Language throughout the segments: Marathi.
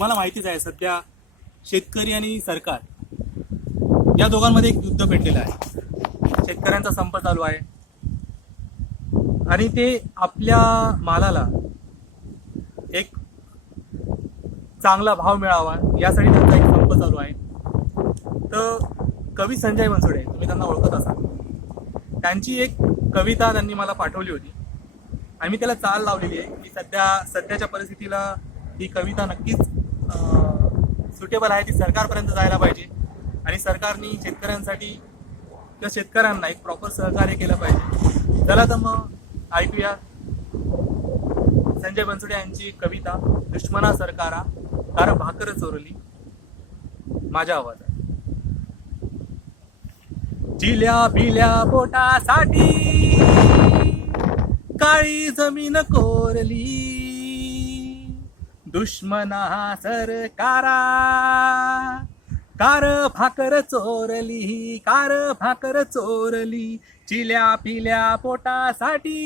तुम्हाला माहितीच आहे सध्या शेतकरी आणि सरकार या दोघांमध्ये एक युद्ध पेटलेलं आहे. शेतकऱ्यांचा संप चालू आहे. आणि ते आपल्या मालाला एक चांगला भाव मिळावा यासाठी त्यांचा एक संप चालू आहे. तर कवी संजय बनसोडे तुम्ही त्यांना ओळखत असाल. त्यांची एक कविता त्यांनी मला पाठवली होती. आणि मी त्याला चाल लावलेली आहे. की सध्या सध्याच्या परिस्थितीला ही कविता नक्कीच सुटेबल आहे ती सरकारपर्यंत जायला पाहिजे. आणि सरकारने शेतकऱ्यांसाठी त्या शेतकऱ्यांना एक प्रॉपर सहकार्य केलं पाहिजे. चला तर मग ऐकूया संजय बनसोडे यांची कविता दुश्मना सरकारा कार भाकर चोरली. माझ्या आवाजात. जिल्या बिल्या पोटासाठी काळी जमीन कोरली. दुश्मना सरकारा। कार भाकर चोरली कार भाकर चोरली चिल्या पिल्या पोटासाठी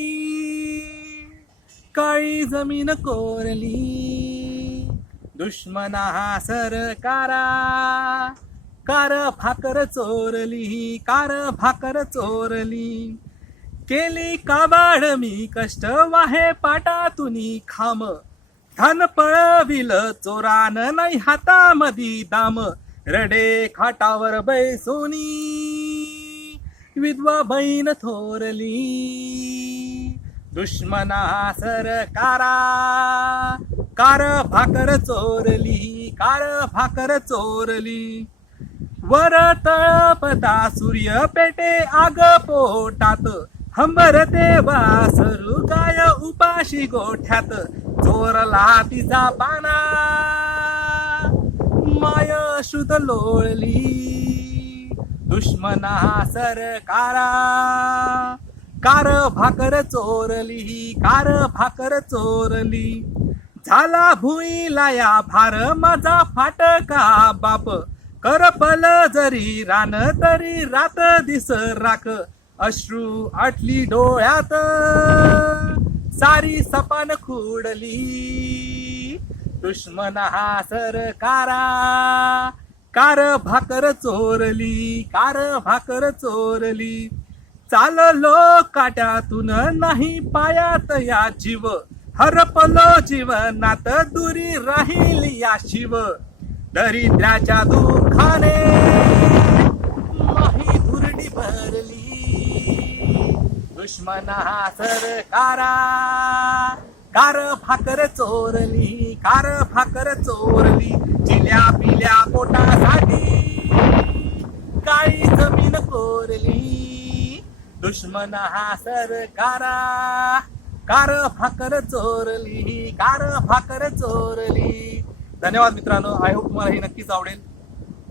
काळी जमीन कोरली. दुश्मना सरकारा कार भाकर चोरली कार भाकर चोरली. केली काबाड मी कष्ट वाहे पाटातुनी खाम धन पळविल चोरान नाही हातामधी दाम. रडे खाटावर बैसोनी विधवा बहीण थोरली. दुश्मना सरकारा कार भाकर चोरली कार भाकर चोरली. वर तळपदा सूर्य पेटे आग पोटात. हंबर देवा सरू गाय उपाशी गोठ्यात. चोरला तिचा पाना माय शुद्ध लोळली. दुश्मना सरकारा. कार भाकर चोरली कार भाकर चोरली. झाला भुईला या भार माझा फाटका बाप. करपल जरी रान तरी रात दिस राख. अश्रू आटली डोळ्यात. सारी सपान खुडली. दुश्मना सरकारा. कार भाकर चोरली कार भाकर चोरली. चाललो काट्यातून नाही पायात या जीव. हरपलो जीवनात दुरी राहील या शिव. दरिद्राच्या दुःखाने नाही दुर्डी भरली. दुश्मना सरकारा. कार भाकर चोरली कार भाकर चोरली चिल्या पिल्या पोटासाठी. काळी जमीन कोरली. दुश्मना सरकारा. कार भाकर चोरली कार भाकर चोरली. धन्यवाद मित्रांनो आय होप तुम्हाला हे नक्कीच आवडेल.